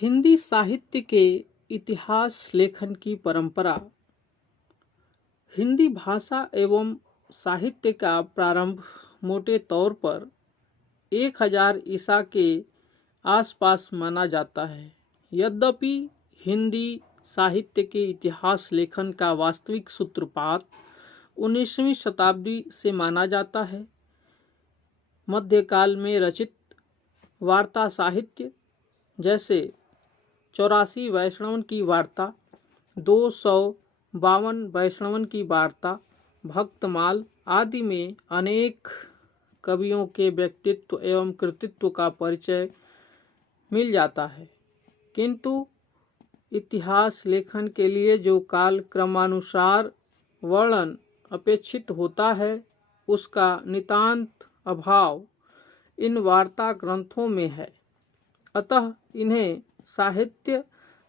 हिंदी साहित्य के इतिहास लेखन की परंपरा। हिंदी भाषा एवं साहित्य का प्रारंभ मोटे तौर पर 1000 ईसा के आसपास माना जाता है। यद्यपि हिंदी साहित्य के इतिहास लेखन का वास्तविक सूत्रपात 19वीं शताब्दी से माना जाता है। मध्यकाल में रचित वार्ता साहित्य जैसे 84 वैष्णवन की वार्ता, 252 वैष्णवन की वार्ता, भक्तमाल आदि में अनेक कवियों के व्यक्तित्व एवं कृतित्व का परिचय मिल जाता है। किंतु इतिहास लेखन के लिए जो काल क्रमानुसार वर्णन अपेक्षित होता है, उसका नितांत अभाव इन वार्ता ग्रंथों में है। अतः इन्हें साहित्य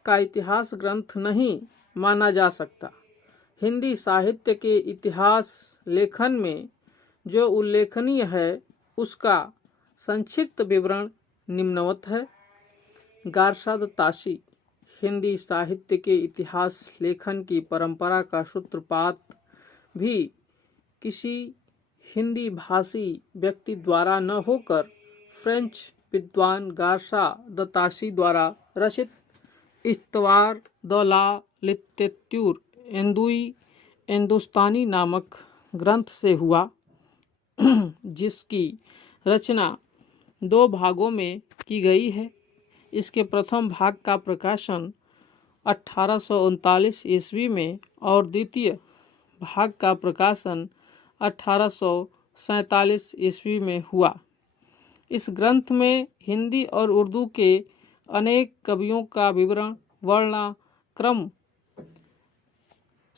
का इतिहास ग्रंथ नहीं माना जा सकता। हिंदी साहित्य के इतिहास लेखन में जो उल्लेखनीय है, उसका संक्षिप्त विवरण निम्नवत है। गारशद ताशी हिंदी साहित्य के इतिहास लेखन की परंपरा का सूत्रपात भी किसी हिंदी भाषी व्यक्ति द्वारा न होकर फ्रेंच विद्वान गारशद ताशी द्वारा रचित इस्तवार द ला लिटेरेचर एंदुई हिंदुस्तानी नामक ग्रंथ से हुआ, जिसकी रचना 2 भागों में की गई है। इसके प्रथम भाग का प्रकाशन 1839 ईस्वी में और द्वितीय भाग का प्रकाशन 1847 ईस्वी में हुआ। इस ग्रंथ में हिंदी और उर्दू के अनेक कवियों का विवरण वर्णाक्रम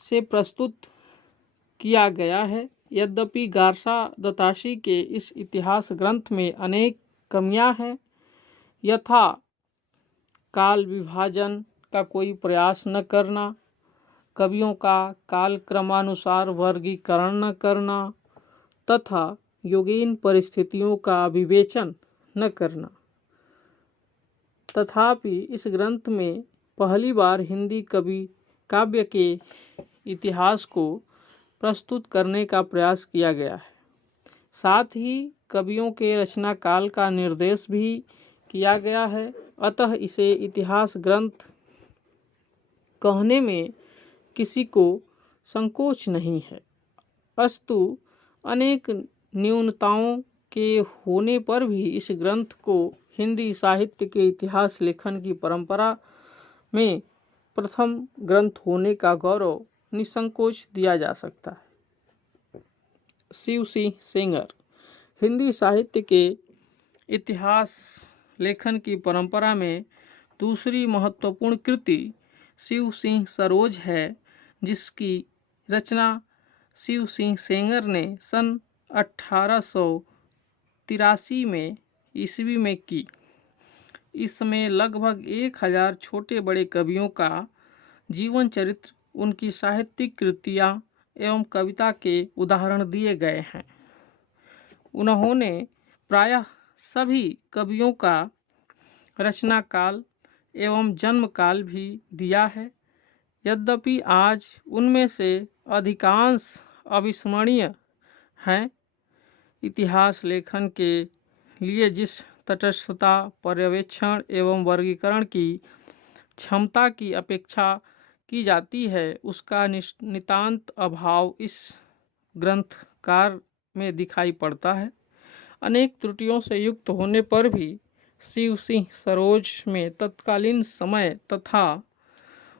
से प्रस्तुत किया गया है। यद्यपि गारशद ताशी के इस इतिहास ग्रंथ में अनेक कमियां हैं, यथा काल विभाजन का कोई प्रयास न करना, कवियों का काल क्रमानुसार वर्गीकरण न करना तथा योगीन परिस्थितियों का विवेचन न करना। तथापि इस ग्रंथ में पहली बार हिंदी कवि काव्य के इतिहास को प्रस्तुत करने का प्रयास किया गया है। साथ ही कवियों के रचना काल का निर्देश भी किया गया है। अतः इसे इतिहास ग्रंथ कहने में किसी को संकोच नहीं है। अस्तु अनेक न्यूनताओं के होने पर भी इस ग्रंथ को हिंदी साहित्य के इतिहास लेखन की परंपरा में प्रथम ग्रंथ होने का गौरव निसंकोच दिया जा सकता है। शिव सिंह सेंगर हिंदी साहित्य के इतिहास लेखन की परंपरा में दूसरी महत्वपूर्ण कृति शिव सिंह सरोज है, जिसकी रचना शिव सिंह सेंगर ने सन 1883 में ईस्वी में की। इसमें लगभग 1000 छोटे बड़े कवियों का जीवन चरित्र, उनकी साहित्यिक कृतियाँ एवं कविता के उदाहरण दिए गए हैं। उन्होंने प्रायः सभी कवियों का रचना काल एवं जन्म काल भी दिया है। यद्यपि आज उनमें से अधिकांश अविस्मरणीय हैं। इतिहास लेखन के लिए जिस तटस्थता, पर्यवेक्षण एवं वर्गीकरण की क्षमता की अपेक्षा की जाती है, उसका नितांत अभाव इस ग्रंथकार में दिखाई पड़ता है। अनेक त्रुटियों से युक्त होने पर भी शिव सिंह सरोज में तत्कालीन समय तथा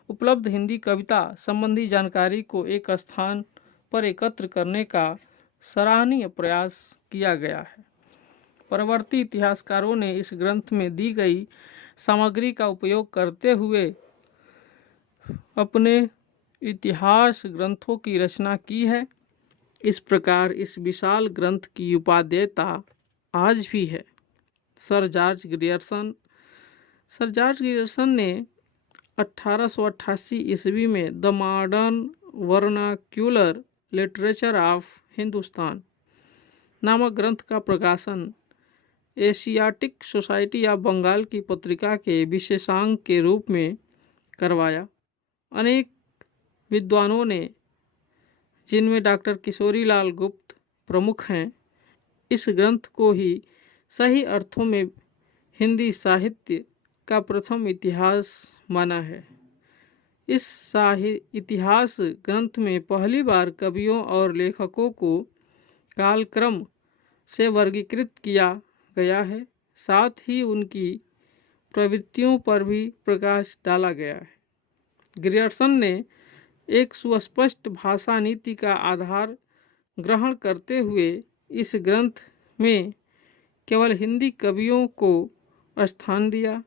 उपलब्ध हिंदी कविता संबंधी जानकारी को एक स्थान पर एकत्र करने का सराहनीय प्रयास किया गया है। परवर्ती इतिहासकारों ने इस ग्रंथ में दी गई सामग्री का उपयोग करते हुए अपने इतिहास ग्रंथों की रचना की है। इस प्रकार इस विशाल ग्रंथ की उपादेयता आज भी है। सर जॉर्ज ग्रियर्सन ने 1888 ईस्वी में the modern vernacular literature of Hindustan नामक ग्रंथ का प्रकाशन एशियाटिक सोसाइटी ऑफ बंगाल की पत्रिका के विशेषांक के रूप में करवाया। अनेक विद्वानों ने, जिनमें डॉक्टर किशोरीलाल गुप्त प्रमुख हैं, इस ग्रंथ को ही सही अर्थों में हिंदी साहित्य का प्रथम इतिहास माना है। इस इतिहास ग्रंथ में पहली बार कवियों और लेखकों को कालक्रम से वर्गीकृत किया गया है, साथ ही उनकी प्रवृत्तियों पर भी प्रकाश डाला गया है। ग्रियर्सन ने एक सुस्पष्ट भाषा नीति का आधार ग्रहण करते हुए इस ग्रंथ में केवल हिंदी कवियों को स्थान दिया।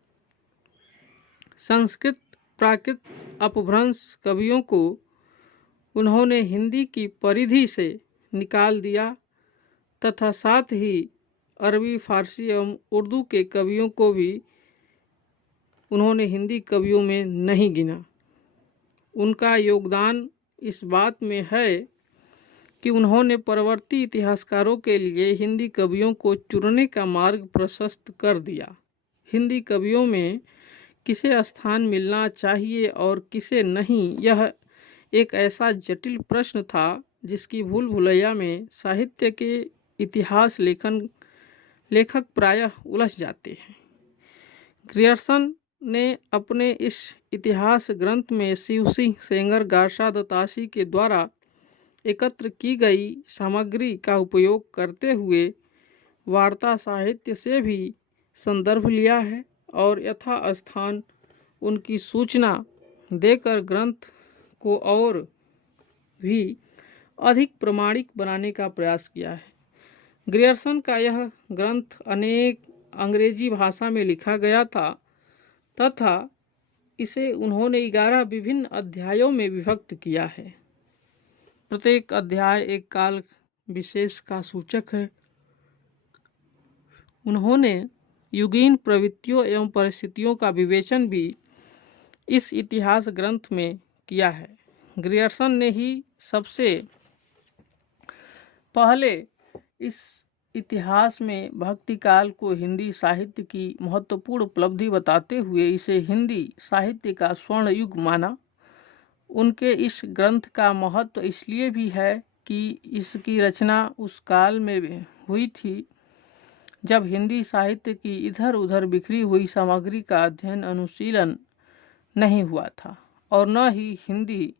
संस्कृत प्राकृत अपभ्रंश कवियों को उन्होंने हिंदी की परिधि से निकाल दिया तथा साथ ही अरबी, फारसी एवं उर्दू के कवियों को भी उन्होंने हिंदी कवियों में नहीं गिना। उनका योगदान इस बात में है कि उन्होंने परवर्ती इतिहासकारों के लिए हिंदी कवियों को चुनने का मार्ग प्रशस्त कर दिया। हिंदी कवियों में किसे स्थान मिलना चाहिए और किसे नहीं, यह एक ऐसा जटिल प्रश्न था जिसकी भूल भुलैया में साहित्य के इतिहास लेखक प्रायः उलझ जाते हैं। ग्रियर्सन ने अपने इस इतिहास ग्रंथ में शिव सिंह सेंगर गारसा दत्तासी के द्वारा एकत्र की गई सामग्री का उपयोग करते हुए वार्ता साहित्य से भी संदर्भ लिया है और यथास्थान उनकी सूचना देकर ग्रंथ को और भी अधिक प्रमाणिक बनाने का प्रयास किया है। ग्रियर्सन का यह ग्रंथ अनेक अंग्रेजी भाषा में लिखा गया था तथा इसे उन्होंने 11 विभिन्न अध्यायों में विभक्त किया है। प्रत्येक अध्याय एक काल विशेष का सूचक है। उन्होंने युगीन प्रवृत्तियों एवं परिस्थितियों का विवेचन भी इस इतिहास ग्रंथ में किया है। ग्रियर्सन ने ही सबसे पहले इस इतिहास में भक्ति काल को हिंदी साहित्य की महत्वपूर्ण उपलब्धि बताते हुए इसे हिंदी साहित्य का स्वर्ण युग माना। उनके इस ग्रंथ का महत्व इसलिए भी है कि इसकी रचना उस काल में हुई थी जब हिंदी साहित्य की इधर उधर बिखरी हुई सामग्री का अध्ययन अनुशीलन नहीं हुआ था और न ही हिंदी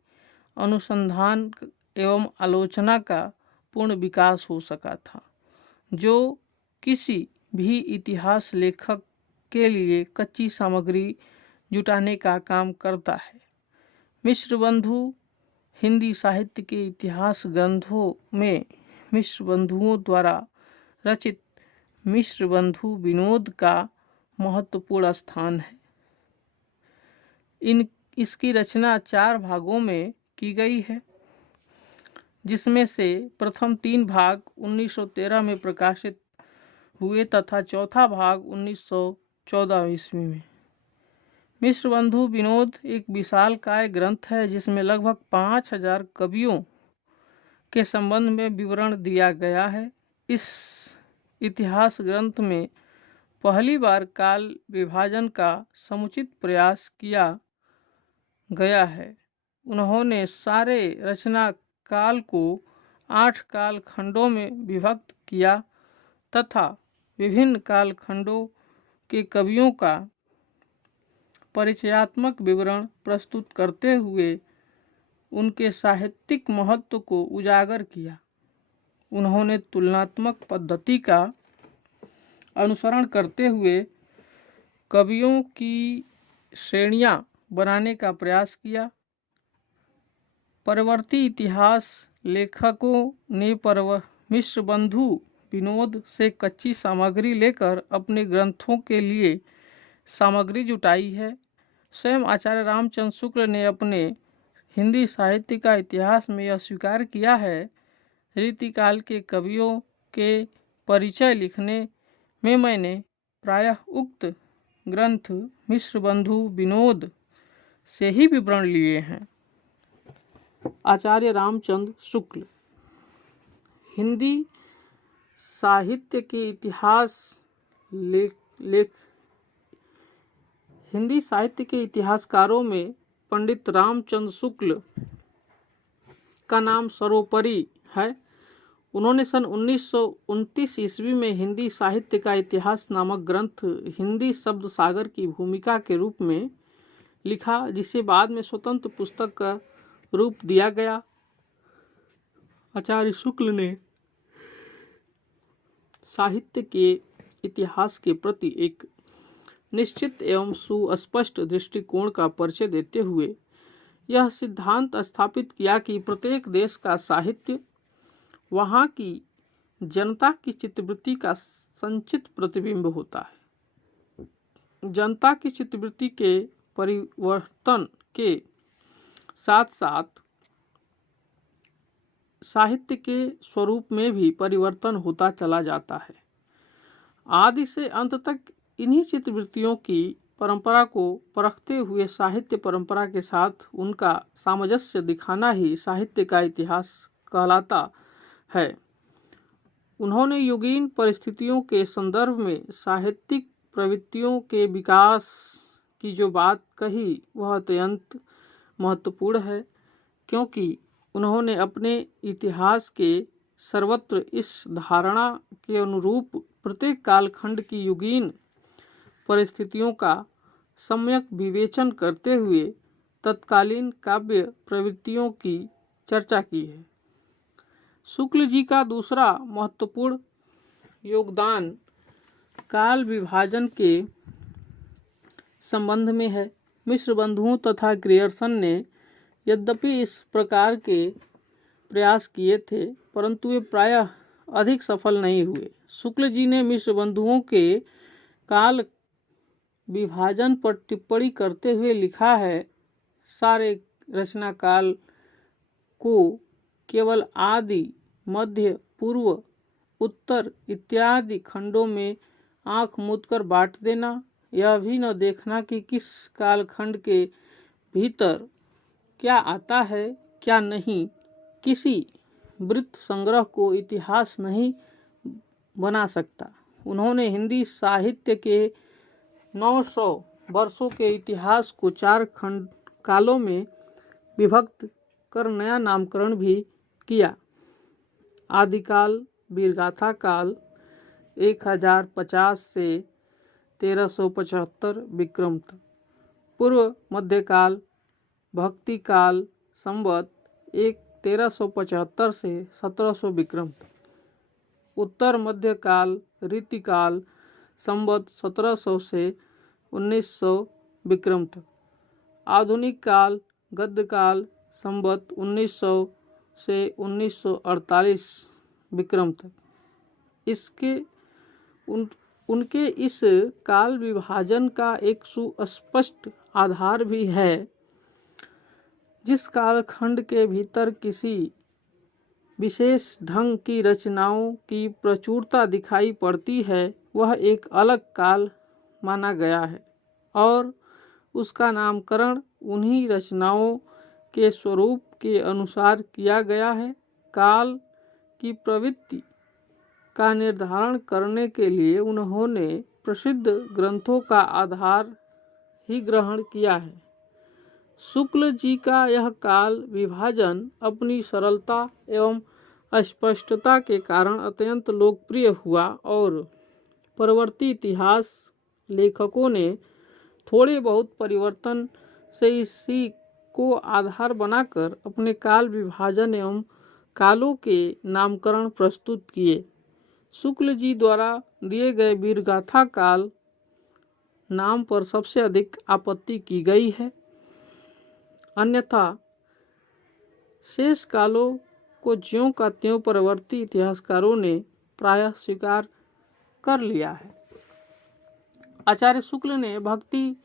अनुसंधान एवं आलोचना का पूर्ण विकास हो सका था, जो किसी भी इतिहास लेखक के लिए कच्ची सामग्री जुटाने का काम करता है। मिश्र बंधु हिंदी साहित्य के इतिहास ग्रंथों में मिश्र बंधुओं द्वारा रचित मिश्र बंधु विनोद का महत्वपूर्ण स्थान है। इसकी रचना 4 भागों में की गई है, जिसमें से प्रथम 3 भाग 1913 में प्रकाशित हुए तथा चौथा भाग 1914 ईस्वी में। मिश्र बंधु विनोद एक विशालकाय ग्रंथ है जिसमें लगभग 5000 कवियों के संबंध में विवरण दिया गया है। इस इतिहास ग्रंथ में पहली बार काल विभाजन का समुचित प्रयास किया गया है। उन्होंने सारे रचना काल को 8 काल खंडों में विभक्त किया तथा विभिन्न काल खंडों के कवियों का परिचयात्मक विवरण प्रस्तुत करते हुए उनके साहित्यिक महत्व को उजागर किया। उन्होंने तुलनात्मक पद्धति का अनुसरण करते हुए कवियों की श्रेणियां बनाने का प्रयास किया। परवर्ती इतिहास लेखकों ने मिश्र बंधु विनोद से कच्ची सामग्री लेकर अपने ग्रंथों के लिए सामग्री जुटाई है। स्वयं आचार्य रामचंद्र शुक्ल ने अपने हिंदी साहित्य का इतिहास में यह स्वीकार किया है। रीतिकाल के कवियों के परिचय लिखने में मैंने प्रायः उक्त ग्रंथ मिश्र बंधु विनोद से ही विवरण लिए हैं। आचार्य रामचंद्र शुक्ल हिंदी साहित्य के इतिहास लेख हिंदी साहित्य के इतिहासकारों में पंडित रामचंद्र शुक्ल का नाम सर्वोपरि है। उन्होंने सन 1929 ईस्वी में हिंदी साहित्य का इतिहास नामक ग्रंथ हिंदी शब्द सागर की भूमिका के रूप में लिखा, जिसे बाद में स्वतंत्र पुस्तक का रूप दिया गया। आचार्य शुक्ल ने साहित्य के इतिहास के प्रति एक निश्चित एवं सुस्पष्ट दृष्टिकोण का परिचय देते हुए यह सिद्धांत स्थापित किया कि प्रत्येक देश का साहित्य वहाँ की जनता की चित्तवृत्ति का संचित प्रतिबिंब होता है। जनता की चित्तवृत्ति के परिवर्तन के साथ साथ साहित्य के स्वरूप में भी परिवर्तन होता चला जाता है। आदि से अंत तक इन्हीं चित्तवृत्तियों की परंपरा को परखते हुए साहित्य परंपरा के साथ उनका सामंजस्य दिखाना ही साहित्य का इतिहास कहलाता है। उन्होंने युगीन परिस्थितियों के संदर्भ में साहित्यिक प्रवृत्तियों के विकास की जो बात कही वह अत्यंत महत्वपूर्ण है, क्योंकि उन्होंने अपने इतिहास के सर्वत्र इस धारणा के अनुरूप प्रत्येक कालखंड की युगीन परिस्थितियों का सम्यक विवेचन करते हुए तत्कालीन काव्य प्रवृत्तियों की चर्चा की है। शुक्ल जी का दूसरा महत्वपूर्ण योगदान काल विभाजन के संबंध में है। मिश्र बंधुओं तथा ग्रियर्सन ने यद्यपि इस प्रकार के प्रयास किए थे, परंतु वे प्रायः अधिक सफल नहीं हुए। शुक्ल जी ने मिश्र बंधुओं के काल विभाजन पर टिप्पणी करते हुए लिखा है, सारे रचना काल को केवल आदि, मध्य, पूर्व, उत्तर इत्यादि खंडों में आंख मूंदकर बांट देना, यह भी न देखना कि किस कालखंड के भीतर क्या आता है क्या नहीं, किसी वृत्त संग्रह को इतिहास नहीं बना सकता। उन्होंने हिंदी साहित्य के 900 वर्षों के इतिहास को 4 खंड कालों में विभक्त कर नया नामकरण भी किया। आदिकाल, वीरगाथा काल 1050 से 1375 विक्रमत, पूर्व मध्यकाल, भक्ति काल संवत 1375 से 1700 विक्रमत, उत्तर मध्यकाल, रीतिकाल संवत 1700 से 1900 विक्रमत, आधुनिक काल, गद्यकाल संवत 1900 से 1948 विक्रमत। उनके इस काल विभाजन का एक सुस्पष्ट आधार भी है। जिस कालखंड के भीतर किसी विशेष ढंग की रचनाओं की प्रचुरता दिखाई पड़ती है, वह एक अलग काल माना गया है और उसका नामकरण उन्हीं रचनाओं के स्वरूप के अनुसार किया गया है। काल की प्रवृत्ति का निर्धारण करने के लिए उन्होंने प्रसिद्ध ग्रंथों का आधार ही ग्रहण किया है। शुक्ल जी का यह काल विभाजन अपनी सरलता एवं स्पष्टता के कारण अत्यंत लोकप्रिय हुआ और परवर्ती इतिहास लेखकों ने थोड़े बहुत परिवर्तन से इसी को आधार बनाकर अपने काल विभाजन एवं कालों के नामकरण प्रस्तुत किए। शुक्ल जी द्वारा दिए गए वीरगाथा काल नाम पर सबसे अधिक आपत्ति की गई है, अन्यथा शेष कालों को ज्यों का त्यों परवर्ती इतिहासकारों ने प्रायः स्वीकार कर लिया है। आचार्य शुक्ल ने भक्ति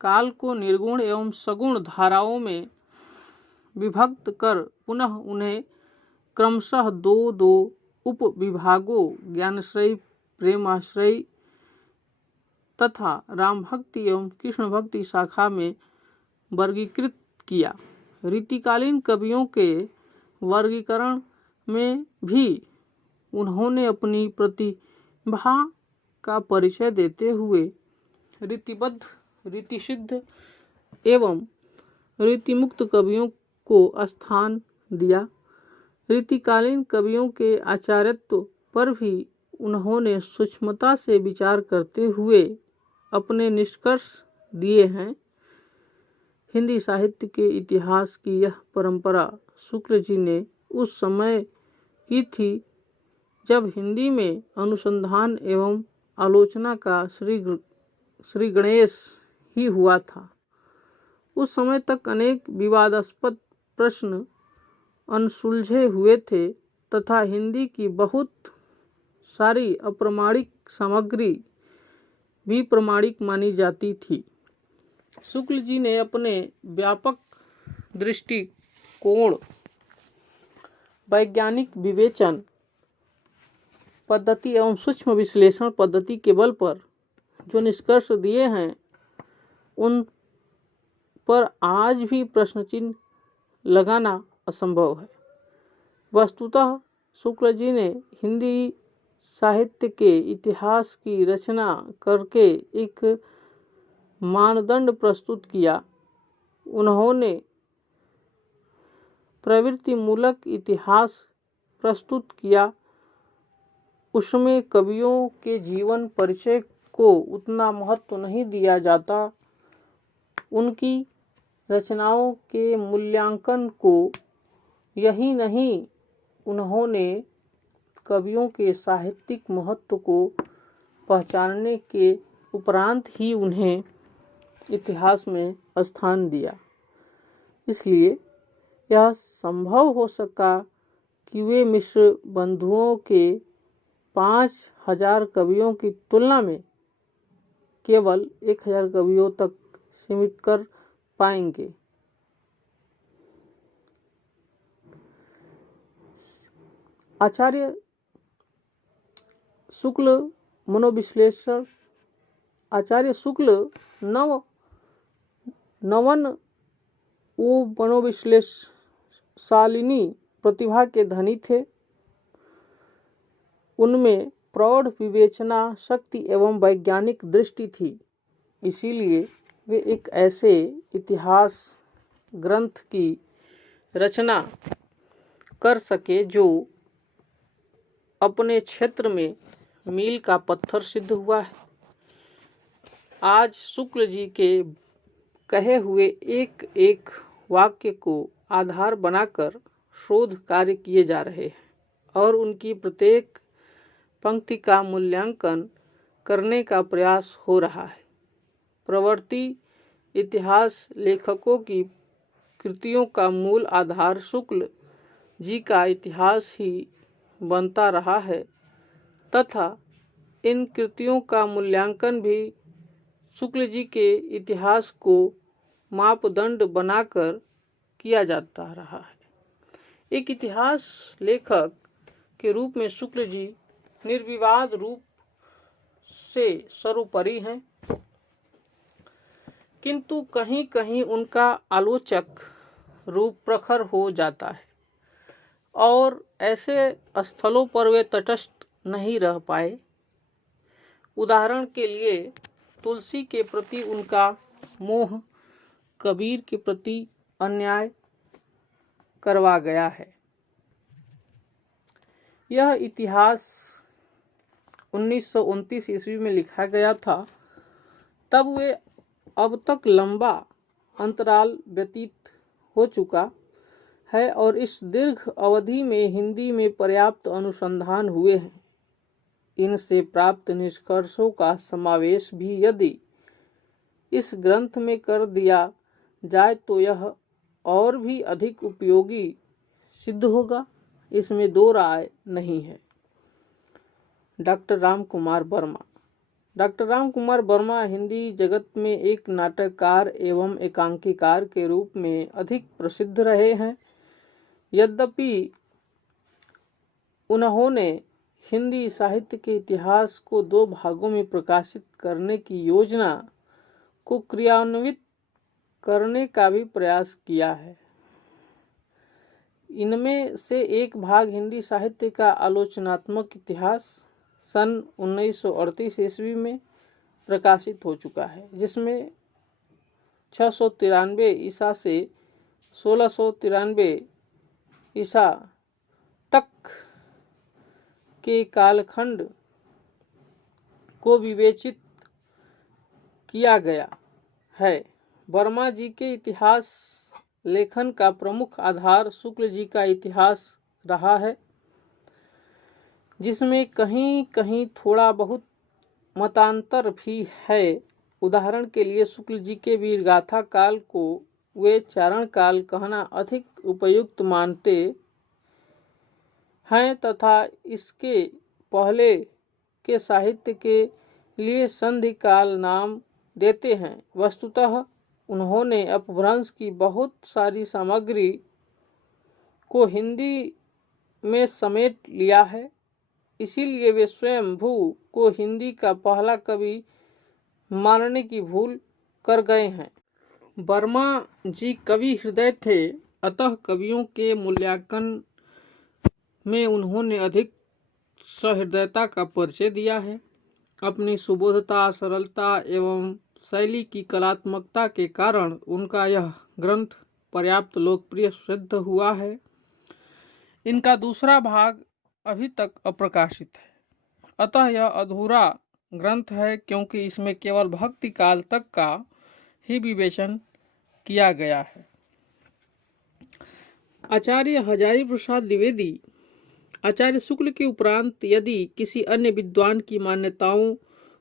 काल को निर्गुण एवं सगुण धाराओं में विभक्त कर पुनः उन्हें क्रमशः दो उप विभागों ज्ञानाश्रयी, प्रेमाश्रयी तथा राम भक्ति एवं कृष्ण भक्ति शाखा में वर्गीकृत किया। रीतिकालीन कवियों के वर्गीकरण में भी उन्होंने अपनी प्रतिभा का परिचय देते हुए रीतिबद्ध, रीतिसिद्ध एवं रीतिमुक्त कवियों को स्थान दिया। रीतिकालीन कवियों के आचार्यत्व पर भी उन्होंने सूक्ष्मता से विचार करते हुए अपने निष्कर्ष दिए हैं। हिंदी साहित्य के इतिहास की यह परंपरा शुक्ल जी ने उस समय की थी जब हिंदी में अनुसंधान एवं आलोचना का श्री गणेश ही हुआ था। उस समय तक अनेक विवादास्पद प्रश्न अनसुलझे हुए थे तथा हिंदी की बहुत सारी अप्रमाणिक सामग्री भी प्रमाणिक मानी जाती थी। शुक्ल जी ने अपने व्यापक दृष्टिकोण, वैज्ञानिक विवेचन पद्धति एवं सूक्ष्म विश्लेषण पद्धति के बल पर जो निष्कर्ष दिए हैं उन पर आज भी प्रश्न चिन्ह लगाना असंभव है। वस्तुतः शुक्ल जी ने हिंदी साहित्य के इतिहास की रचना करके एक मानदंड प्रस्तुत किया। उन्होंने प्रवृत्ति मूलक इतिहास प्रस्तुत किया। उसमें कवियों के जीवन परिचय को उतना महत्व नहीं दिया जाता। उनकी रचनाओं के मूल्यांकन को यही नहीं, उन्होंने कवियों के साहित्यिक महत्व को पहचानने के उपरांत ही उन्हें इतिहास में स्थान दिया। इसलिए यह संभव हो सका कि वे मिश्र बंधुओं के 5000 कवियों की तुलना में केवल 1000 कवियों तक सीमित कर पाएंगे। आचार्य शुक्ल मनोविश्लेषक आचार्य शुक्ल नवन वो मनोविश्लेषशालिनी प्रतिभा के धनी थे। उनमें प्रौढ़ विवेचना शक्ति एवं वैज्ञानिक दृष्टि थी। इसीलिए वे एक ऐसे इतिहास ग्रंथ की रचना कर सके जो अपने क्षेत्र में मील का पत्थर सिद्ध हुआ है। आज शुक्ल जी के कहे हुए एक एक वाक्य को आधार बनाकर शोध कार्य किए जा रहे हैं और उनकी प्रत्येक पंक्ति का मूल्यांकन करने का प्रयास हो रहा है। प्रवर्ती इतिहास लेखकों की कृतियों का मूल आधार शुक्ल जी का इतिहास ही बनता रहा है तथा इन कृतियों का मूल्यांकन भी शुक्ल जी के इतिहास को मापदंड बनाकर किया जाता रहा है। एक इतिहास लेखक के रूप में शुक्ल जी निर्विवाद रूप से सर्वोपरि हैं, किंतु कहीं कहीं उनका आलोचक रूप प्रखर हो जाता है और ऐसे स्थलों पर वे तटस्थ नहीं रह पाए। उदाहरण के लिए तुलसी के प्रति उनका मोह कबीर के प्रति अन्याय करवा गया है। यह इतिहास 1929 ईस्वी में लिखा गया था। तब वे अब तक लंबा अंतराल व्यतीत हो चुका है और इस दीर्घ अवधि में हिंदी में पर्याप्त अनुसंधान हुए हैं। इनसे प्राप्त निष्कर्षों का समावेश भी यदि इस ग्रंथ में कर दिया जाए तो यह और भी अधिक उपयोगी सिद्ध होगा, इसमें दो राय नहीं है। डॉक्टर रामकुमार वर्मा। डॉक्टर रामकुमार वर्मा हिंदी जगत में एक नाटककार एवं एकांकीकार के रूप में अधिक प्रसिद्ध रहे हैं। यद्यपि उन्होंने हिंदी साहित्य के इतिहास को 2 भागों में प्रकाशित करने की योजना को क्रियान्वित करने का भी प्रयास किया है। इनमें से एक भाग हिंदी साहित्य का आलोचनात्मक इतिहास सन 1938 ईस्वी में प्रकाशित हो चुका है, जिसमें 693 ईसा से 1693 ईसा तक के कालखंड को विवेचित किया गया है। वर्मा जी के इतिहास लेखन का प्रमुख आधार शुक्ल जी का इतिहास रहा है, जिसमें कहीं कहीं थोड़ा बहुत मतांतर भी है। उदाहरण के लिए शुक्ल जी के वीरगाथा काल को वे चारण काल कहना अधिक उपयुक्त मानते हैं तथा इसके पहले के साहित्य के लिए संधि काल नाम देते हैं। वस्तुतः उन्होंने अपभ्रंश की बहुत सारी सामग्री को हिंदी में समेट लिया है, इसीलिए वे स्वयं भू को हिंदी का पहला कवि मानने की भूल कर गए हैं। वर्मा जी कवि हृदय थे, अतः कवियों के मूल्यांकन में उन्होंने अधिक सहृदयता का परिचय दिया है। अपनी सुबोधता, सरलता एवं शैली की कलात्मकता के कारण उनका यह ग्रंथ पर्याप्त लोकप्रिय सिद्ध हुआ है। इनका दूसरा भाग अभी तक अप्रकाशित है, अतः यह अधूरा ग्रंथ है, क्योंकि इसमें केवल भक्ति काल तक का ही विवेचन किया गया है। आचार्य हजारी प्रसाद द्विवेदी आचार्य शुक्ल के उपरांत यदि किसी अन्य विद्वान की मान्यताओं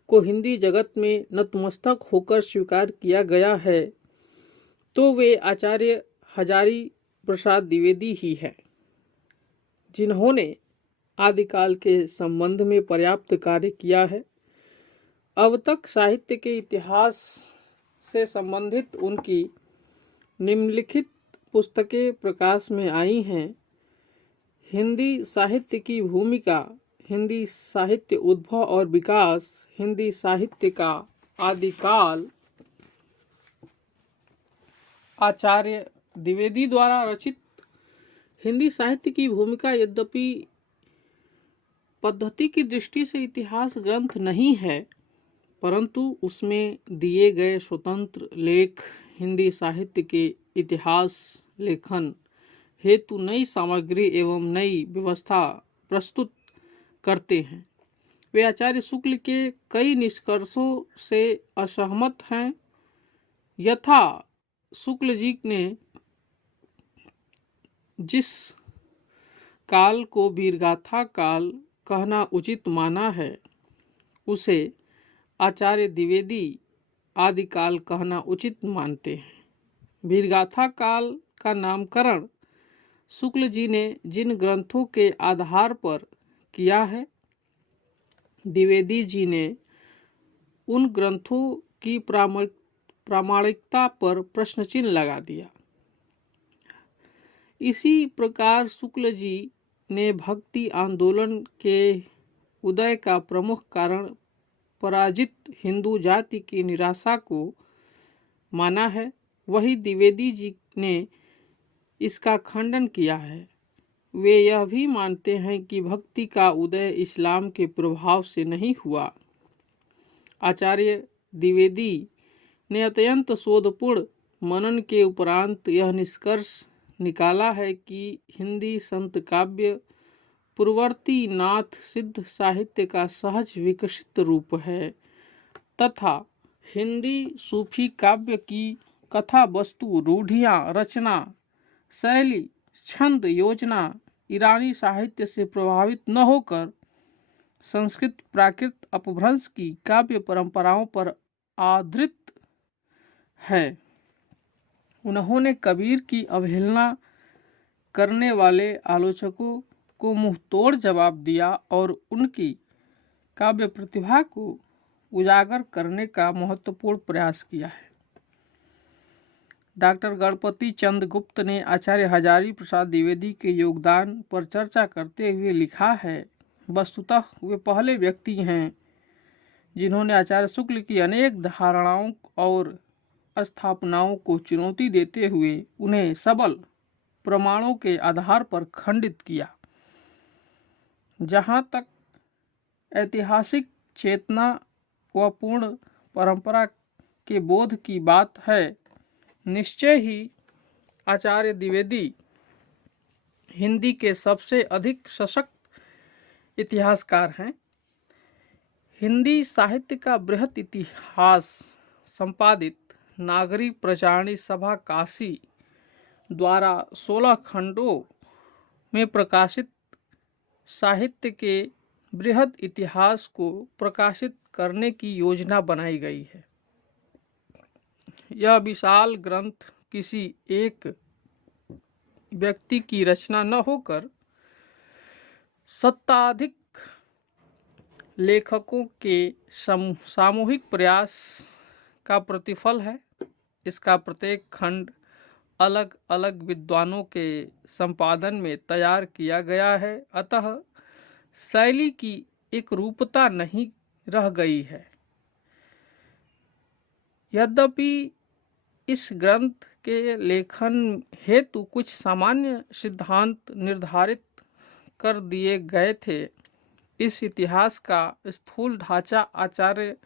को हिंदी जगत में नतमस्तक होकर स्वीकार किया गया है, तो वे आचार्य हजारी प्रसाद द्विवेदी ही है, जिन्होंने आदिकाल के संबंध में पर्याप्त कार्य किया है। अब तक साहित्य के इतिहास से संबंधित उनकी निम्नलिखित पुस्तकें प्रकाश में आई हैं। हिंदी साहित्य की भूमिका, हिंदी साहित्य उद्भव और विकास, हिंदी साहित्य का आदिकाल, आचार्य द्विवेदी द्वारा रचित हिंदी साहित्य की भूमिका यद्यपि पद्धति की दृष्टि से इतिहास ग्रंथ नहीं है, परंतु उसमें दिए गए स्वतंत्र लेख हिंदी साहित्य के इतिहास लेखन हेतु नई सामग्री एवं नई व्यवस्था प्रस्तुत करते हैं। वे आचार्य शुक्ल के कई निष्कर्षों से असहमत हैं। यथा शुक्ल जी ने जिस काल को वीरगाथा काल कहना उचित माना है, उसे आचार्य द्विवेदी आदिकाल कहना उचित मानते हैं। वीरगाथा काल का नामकरण शुक्ल जी ने जिन ग्रंथों के आधार पर किया है, द्विवेदी जी ने उन ग्रंथों की प्रामाणिकता पर प्रश्न चिन्ह लगा दिया। इसी प्रकार शुक्ल जी ने भक्ति आंदोलन के उदय का प्रमुख कारण पराजित हिंदू जाति की निराशा को माना है, वही द्विवेदी जी ने इसका खंडन किया है। वे यह भी मानते हैं कि भक्ति का उदय इस्लाम के प्रभाव से नहीं हुआ। आचार्य द्विवेदी ने अत्यंत शोधपूर्ण मनन के उपरांत यह निष्कर्ष निकाला है कि हिंदी संत काव्य पूर्ववर्ती नाथ सिद्ध साहित्य का सहज विकसित रूप है तथा हिंदी सूफी काव्य की कथा वस्तु, रूढ़ियाँ, रचना शैली, छंद, योजना ईरानी साहित्य से प्रभावित न होकर संस्कृत प्राकृत अपभ्रंश की काव्य परंपराओं पर आधारित है। उन्होंने कबीर की अवहेलना करने वाले आलोचकों को मुंहतोड़ जवाब दिया और उनकी काव्य प्रतिभा को उजागर करने का महत्वपूर्ण प्रयास किया है। डॉक्टर गणपति चंद्र गुप्त ने आचार्य हजारी प्रसाद द्विवेदी के योगदान पर चर्चा करते हुए लिखा है, वस्तुतः वे पहले व्यक्ति हैं जिन्होंने आचार्य शुक्ल की अनेक धारणाओं और स्थापनाओं को चुनौती देते हुए उन्हें सबल प्रमाणों के आधार पर खंडित किया। जहाँ तक ऐतिहासिक चेतना व पूर्ण परंपरा के बोध की बात है। निश्चय ही आचार्य द्विवेदी हिंदी के सबसे अधिक सशक्त इतिहासकार हैं। हिंदी साहित्य का बृहत इतिहास संपादित नागरी प्रचारणी सभा काशी द्वारा 16 खंडों में प्रकाशित साहित्य के बृहद इतिहास को प्रकाशित करने की योजना बनाई गई है। यह विशाल ग्रंथ किसी एक व्यक्ति की रचना न होकर शताधिक लेखकों के सामूहिक प्रयास का प्रतिफल है। इसका प्रत्येक खंड अलग अलग विद्वानों के संपादन में तैयार किया गया है, अतः शैली की एक रूपता नहीं रह गई है। यद्यपि इस ग्रंथ के लेखन हेतु कुछ सामान्य सिद्धांत निर्धारित कर दिए गए थे, इस इतिहास का स्थूल ढांचा आचार्य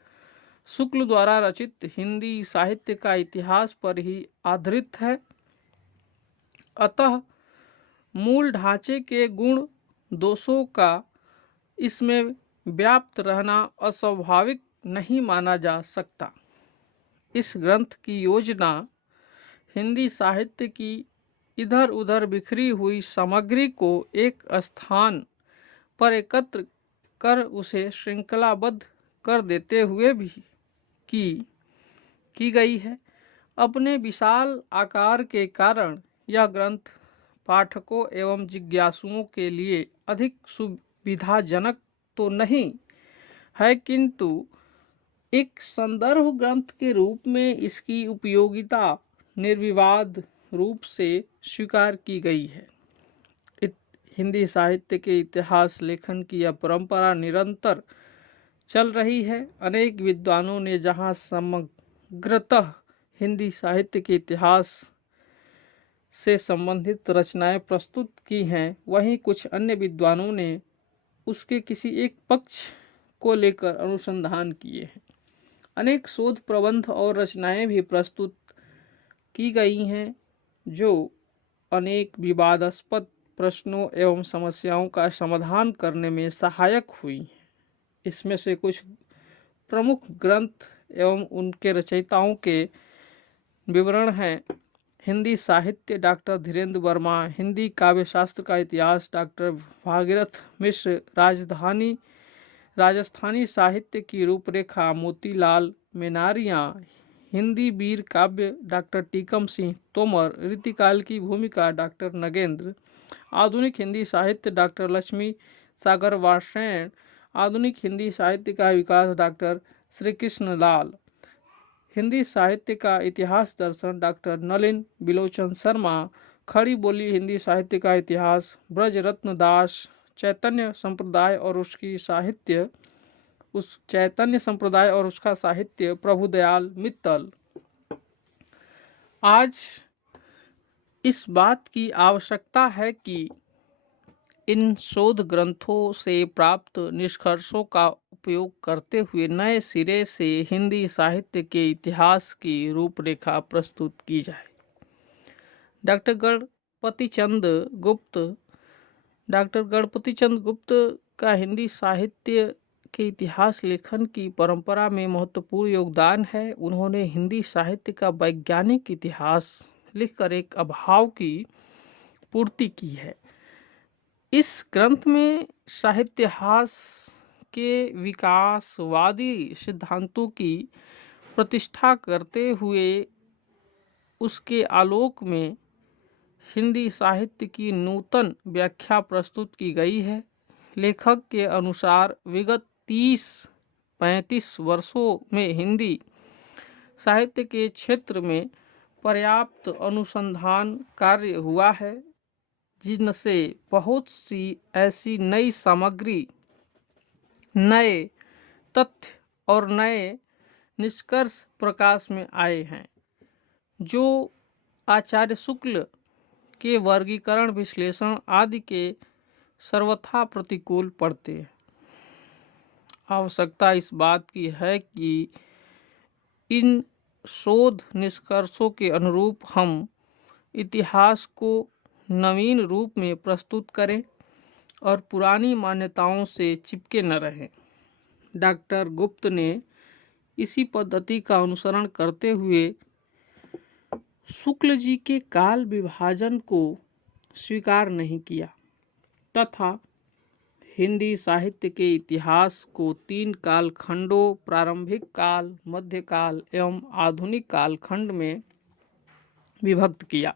शुक्ल द्वारा रचित हिंदी साहित्य का इतिहास पर ही आधारित है। अतः मूल ढांचे के गुण दोषों का इसमें व्याप्त रहना अस्वाभाविक नहीं माना जा सकता। इस ग्रंथ की योजना हिंदी साहित्य की इधर उधर बिखरी हुई सामग्री को एक स्थान पर एकत्र कर उसे श्रृंखलाबद्ध कर देते हुए भी की गई है। अपने विशाल आकार के कारण यह ग्रंथ पाठकों एवं जिज्ञासुओं के लिए अधिक सुविधाजनक तो नहीं है, किंतु एक संदर्भ ग्रंथ के रूप में इसकी उपयोगिता निर्विवाद रूप से स्वीकार की गई है। हिंदी साहित्य के इतिहास लेखन की यह परंपरा निरंतर चल रही है। अनेक विद्वानों ने जहाँ समग्रतः हिंदी साहित्य के इतिहास से संबंधित रचनाएं प्रस्तुत की हैं, वहीं कुछ अन्य विद्वानों ने उसके किसी एक पक्ष को लेकर अनुसंधान किए हैं। अनेक शोध प्रबंध और रचनाएं भी प्रस्तुत की गई हैं, जो अनेक विवादास्पद प्रश्नों एवं समस्याओं का समाधान करने में सहायक हुई हैं। इसमें से कुछ प्रमुख ग्रंथ एवं उनके रचयिताओं के विवरण हैं। हिंदी साहित्य डॉक्टर धीरेन्द्र वर्मा, हिंदी काव्य शास्त्र का इतिहास डॉक्टर भागीरथ मिश्र, राजस्थानी साहित्य की रूपरेखा मोतीलाल मेनारिया, हिंदी वीर काव्य डॉक्टर टीकम सिंह तोमर, रीतिकाल की भूमिका डॉक्टर नगेंद्र, आधुनिक हिंदी साहित्य डॉक्टर लक्ष्मी सागर वार्षण, आधुनिक हिंदी साहित्य का विकास डॉक्टर श्री कृष्ण लाल, हिंदी साहित्य का इतिहास दर्शन डॉक्टर नलिन बिलोचन शर्मा, खड़ी बोली हिंदी साहित्य का इतिहास ब्रज रत्न दास, चैतन्य संप्रदाय और उसका साहित्य प्रभुदयाल मित्तल। आज इस बात की आवश्यकता है कि इन शोध ग्रंथों से प्राप्त निष्कर्षों का उपयोग करते हुए नए सिरे से हिंदी साहित्य के इतिहास की रूपरेखा प्रस्तुत की जाए। डॉक्टर गणपति चंद गुप्त का हिंदी साहित्य के इतिहास लेखन की परंपरा में महत्वपूर्ण योगदान है। उन्होंने हिंदी साहित्य का वैज्ञानिक इतिहास लिखकर एक अभाव की पूर्ति की है। इस ग्रंथ में साहित्याहास के विकासवादी सिद्धांतों की प्रतिष्ठा करते हुए उसके आलोक में हिंदी साहित्य की नूतन व्याख्या प्रस्तुत की गई है। लेखक के अनुसार विगत 30-35 वर्षों में हिंदी साहित्य के क्षेत्र में पर्याप्त अनुसंधान कार्य हुआ है, जिनसे बहुत सी ऐसी नई सामग्री, नए तथ्य और नए निष्कर्ष प्रकाश में आए हैं, जो आचार्य शुक्ल के वर्गीकरण, विश्लेषण आदि के सर्वथा प्रतिकूल पड़ते हैं। आवश्यकता इस बात की है कि इन शोध निष्कर्षों के अनुरूप हम इतिहास को नवीन रूप में प्रस्तुत करें और पुरानी मान्यताओं से चिपके न रहें। डॉक्टर गुप्त ने इसी पद्धति का अनुसरण करते हुए शुक्ल जी के काल विभाजन को स्वीकार नहीं किया तथा हिंदी साहित्य के इतिहास को 3 कालखंडों प्रारंभिक काल, मध्यकाल एवं आधुनिक कालखंड में विभक्त किया।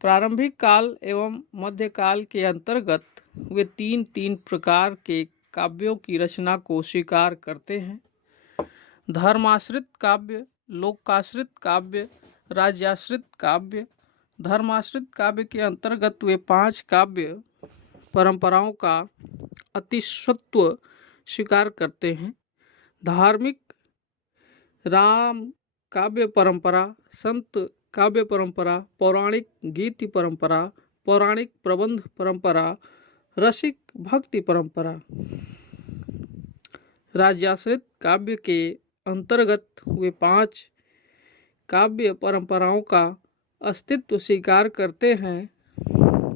प्रारंभिक काल एवं मध्यकाल के अंतर्गत वे 3 प्रकार के काव्यों की रचना को स्वीकार करते हैं: धर्माश्रित काव्य, लोकाश्रित काव्य, राज्याश्रित काव्य। धर्माश्रित काव्य के अंतर्गत वे 5 काव्य परंपराओं का अतिशत्व स्वीकार करते हैं: धार्मिक राम काव्य परंपरा, संत काव्य परंपरा, पौराणिक गीति परंपरा, पौराणिक प्रबंध परंपरा, रसिक भक्ति परंपरा। राज्याश्रित काव्य के अंतर्गत वे 5 काव्य परंपराओं का अस्तित्व स्वीकार करते हैं: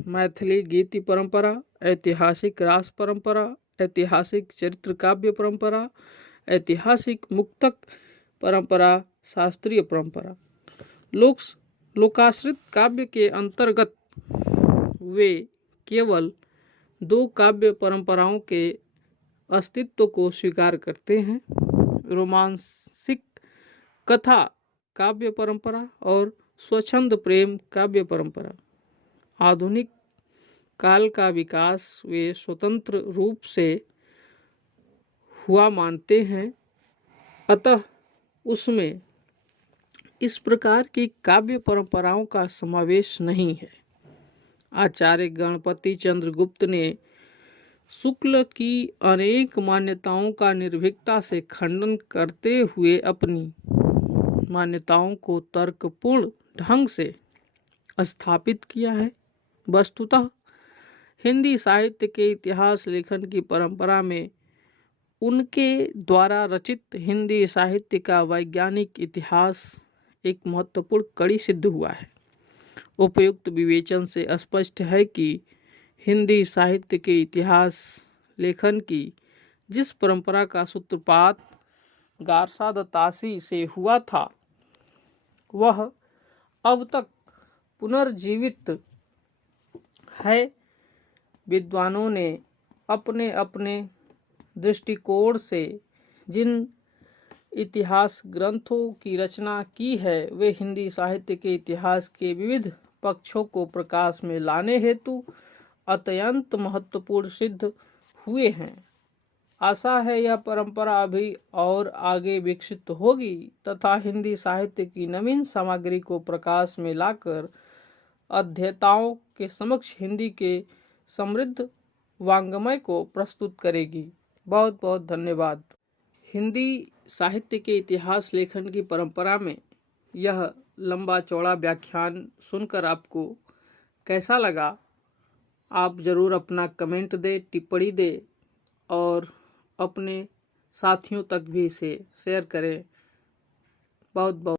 मैथिली गीति परंपरा, ऐतिहासिक रास परंपरा, ऐतिहासिक चरित्र काव्य परंपरा, ऐतिहासिक मुक्तक परंपरा, शास्त्रीय परंपरा। लोकाश्रित काव्य के अंतर्गत वे केवल 2 काव्य परंपराओं के अस्तित्व को स्वीकार करते हैं: रोमांसिक कथा काव्य परंपरा और स्वच्छंद प्रेम काव्य परंपरा। आधुनिक काल का विकास वे स्वतंत्र रूप से हुआ मानते हैं, अतः उसमें इस प्रकार की काव्य परंपराओं का समावेश नहीं है। आचार्य गणपति चंद्र गुप्त ने शुक्ल की अनेक मान्यताओं का निर्भीकता से खंडन करते हुए अपनी मान्यताओं को तर्कपूर्ण ढंग से स्थापित किया है। वस्तुतः हिंदी साहित्य के इतिहास लेखन की परंपरा में उनके द्वारा रचित हिंदी साहित्य का वैज्ञानिक इतिहास एक महत्वपूर्ण कड़ी सिद्ध हुआ है। उपयुक्त विवेचन से स्पष्ट है कि हिंदी साहित्य के इतिहास लेखन की जिस परंपरा का सूत्रपात गारसा दत्तासी से हुआ था, वह अब तक पुनर्जीवित है। विद्वानों ने अपने अपने दृष्टिकोण से जिन इतिहास ग्रंथों की रचना की है, वे हिंदी साहित्य के इतिहास के विविध पक्षों को प्रकाश में लाने हेतु अत्यंत महत्वपूर्ण सिद्ध हुए हैं। आशा है यह परंपरा अभी और आगे विकसित होगी तथा हिंदी साहित्य की नवीन सामग्री को प्रकाश में लाकर अध्येताओं के समक्ष हिंदी के समृद्ध वाङ्मय को प्रस्तुत करेगी। बहुत बहुत धन्यवाद। हिंदी साहित्य के इतिहास लेखन की परंपरा में यह लंबा चौड़ा व्याख्यान सुनकर आपको कैसा लगा? आप ज़रूर अपना कमेंट दें, टिप्पणी दें और अपने साथियों तक भी इसे शेयर करें। बहुत बहुत